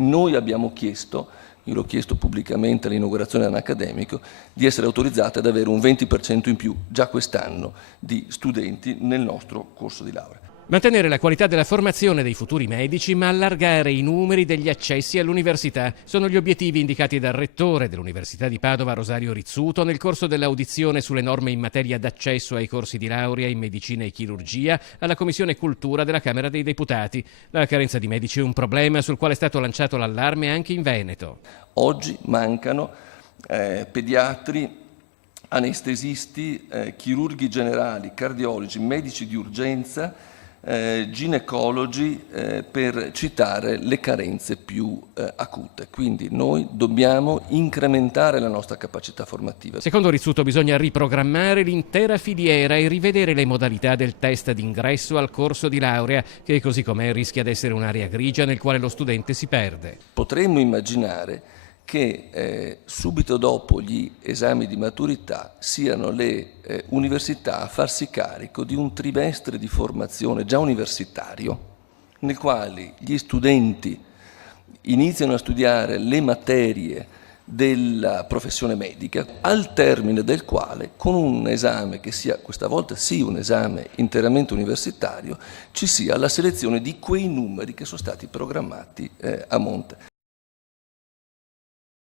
Noi abbiamo chiesto, io l'ho chiesto pubblicamente all'inaugurazione dell'Accademico, di essere autorizzate ad avere un 20% in più già quest'anno di studenti nel nostro corso di laurea. Mantenere la qualità della formazione dei futuri medici, ma allargare i numeri degli accessi all'università sono gli obiettivi indicati dal rettore dell'Università di Padova, Rosario Rizzuto, nel corso dell'audizione sulle norme in materia d'accesso ai corsi di laurea in medicina e chirurgia alla Commissione Cultura della Camera dei Deputati. La carenza di medici è un problema sul quale è stato lanciato l'allarme anche in Veneto. Oggi mancano pediatri, anestesisti, chirurghi generali, cardiologi, medici di urgenza, ginecologi, per citare le carenze più acute. Quindi noi dobbiamo incrementare la nostra capacità formativa. Secondo Rizzuto bisogna riprogrammare l'intera filiera e rivedere le modalità del test d'ingresso al corso di laurea, che così com'è rischia di essere un'area grigia nel quale lo studente si perde. Potremmo immaginare che subito dopo gli esami di maturità siano le università a farsi carico di un trimestre di formazione già universitario, nel quale gli studenti iniziano a studiare le materie della professione medica, al termine del quale, con un esame che sia questa volta sì un esame interamente universitario, ci sia la selezione di quei numeri che sono stati programmati a monte.